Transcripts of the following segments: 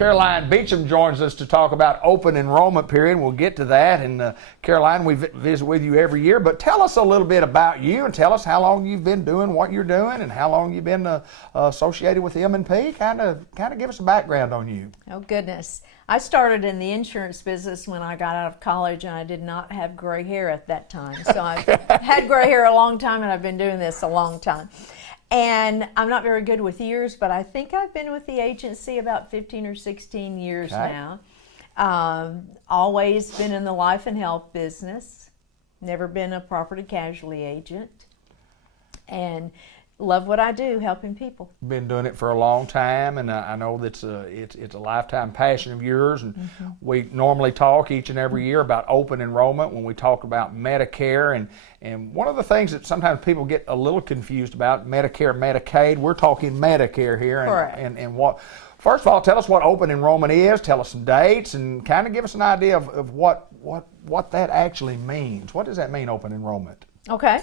Caroline Beauchamp joins us to talk about open enrollment period. We'll get to that. And Caroline, we visit with you every year, but tell us a little bit about you and tell us how long you've been doing what you're doing and how long you've been associated with M&P. Kind of give us a background on you. Oh goodness. I started in the insurance business when I got out of college, and I did not have gray hair at that time. So I've had gray hair a long time, and I've been doing this a long time. And I'm not very good with years, but I think I've been with the agency about 15 or 16 years now. Always been in the life and health business. Never been a property casualty agent. And love what I do, helping people. Been doing it for a long time, and I know that's it's a lifetime passion of yours. And we normally talk each and every year about open enrollment when we talk about Medicare. And one of the things that sometimes people get a little confused about, Medicare, Medicaid, we're talking Medicare here. Correct. And what, first of all, tell us what open enrollment is, tell us some dates, and kind of give us an idea of what that actually means. What does that mean, open enrollment? Okay.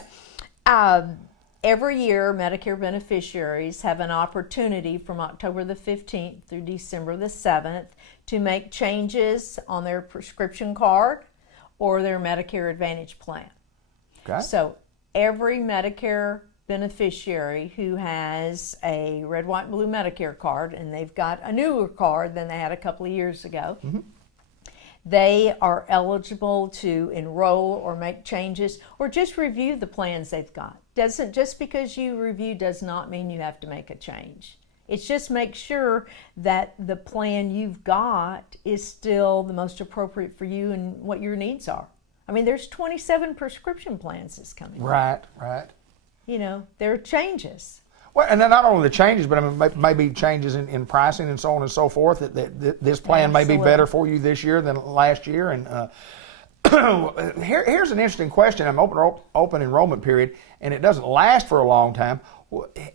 Every year, Medicare beneficiaries have an opportunity from October the 15th through December the 7th to make changes on their prescription card or their Medicare Advantage plan. Okay. So every Medicare beneficiary who has a red, white, and blue Medicare card, and they've got a newer card than they had a couple of years ago, they are eligible to enroll or make changes or just review the plans they've got. Just because you review does not mean you have to make a change. It's just make sure that the plan you've got is still the most appropriate for you and what your needs are. I mean, there's 27 prescription plans that's coming. Right. You know, there are changes. Well, and then not only the changes, but I mean, maybe changes in pricing and so on and so forth. That this plan may be better for you this year than last year. And here's an interesting question. I'm open enrollment period, and it doesn't last for a long time.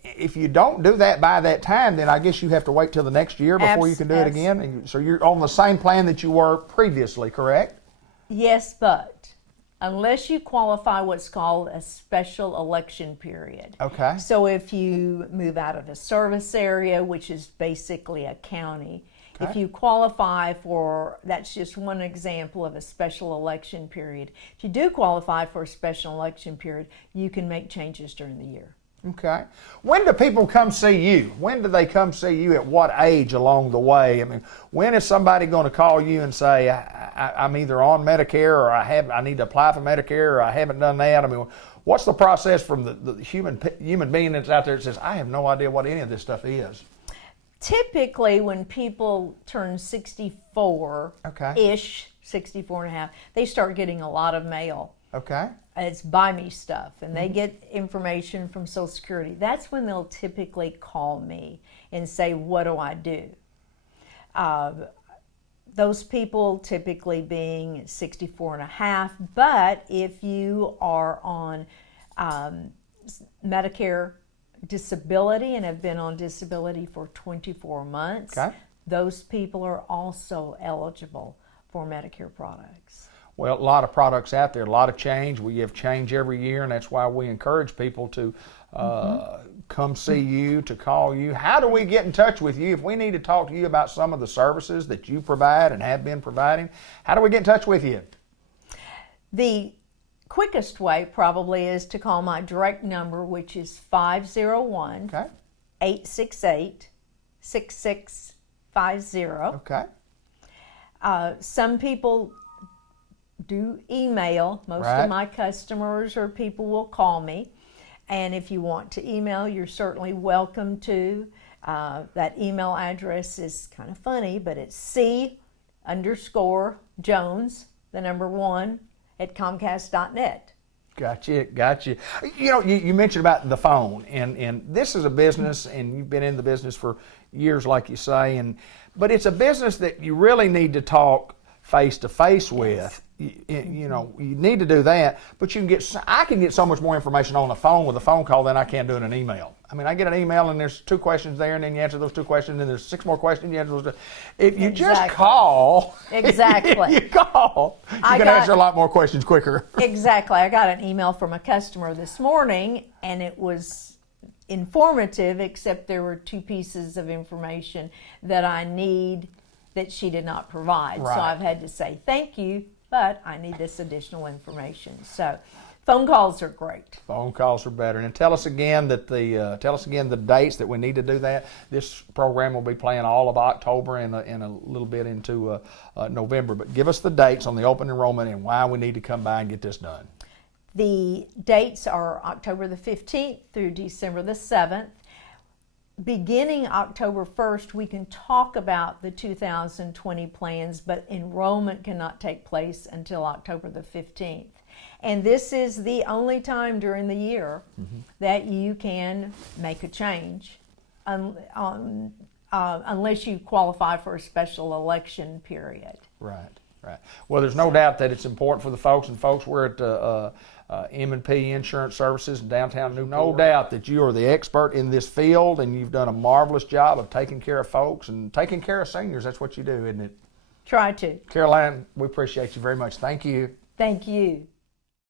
If you don't do that by that time, then I guess you have to wait till the next year before you can do it again. And so you're on the same plan that you were previously, correct? Yes, but unless you qualify what's called a special election period. Okay. So if you move out of a service area, which is basically a county, if you qualify for, that's just one example of a special election period. If you do qualify for a special election period, you can make changes during the year. Okay. When do people come see you? When do they come see you? At what age along the way? I mean, when is somebody going to call you and say, I'm either on Medicare or I need to apply for Medicare or I haven't done that? I mean, what's the process from the human being that's out there that says, I have no idea what any of this stuff is? Typically, when people turn 64-ish, 64 and a half, they start getting a lot of mail. Okay. It's buy me stuff, and they get information from Social Security. That's when they'll typically call me and say, what do I do? Those people typically being 64 and a half, but if you are on Medicare disability and have been on disability for 24 months, those people are also eligible for Medicare products. Well, a lot of products out there, a lot of change. We have change every year, and that's why we encourage people to come see you, to call you. How do we get in touch with you? If we need to talk to you about some of the services that you provide and have been providing, how do we get in touch with you? The quickest way probably is to call my direct number, which is 501-868-6650. Okay. Some people do email. Most of my customers or people will call me. And if you want to email, you're certainly welcome to. That email address is kind of funny, but it's C_Jones, the number 1, at Comcast.net. Gotcha. You know, you mentioned about the phone, and this is a business, and you've been in the business for years, like you say, but it's a business that you really need to talk face to face with. You know, you need to do that, but I can get so much more information on the phone with a phone call than I can do in an email. I mean, I get an email and there's 2 questions there, and then you answer those 2 questions, and there's 6 more questions. You answer those. If you just call, you call, you can answer a lot more questions quicker. Exactly. I got an email from a customer this morning, and it was informative, except there were 2 pieces of information that I need that she did not provide. Right. So I've had to say thank you, but I need this additional information. So phone calls are great. Phone calls are better. And tell us again that the dates that we need to do that. This program will be playing all of October and a little bit into November. But give us the dates on the open enrollment and why we need to come by and get this done. The dates are October the 15th through December the 7th. Beginning October 1st, we can talk about the 2020 plans, but enrollment cannot take place until October the 15th. And this is the only time during the year that you can make a change unless you qualify for a special election period. Right. Well, there's no doubt that it's important for the folks, and folks, we're at M&P Insurance Services in downtown Newport. No doubt that you are the expert in this field, and you've done a marvelous job of taking care of folks and taking care of seniors. That's what you do, isn't it? Try to. Caroline, we appreciate you very much. Thank you. Thank you.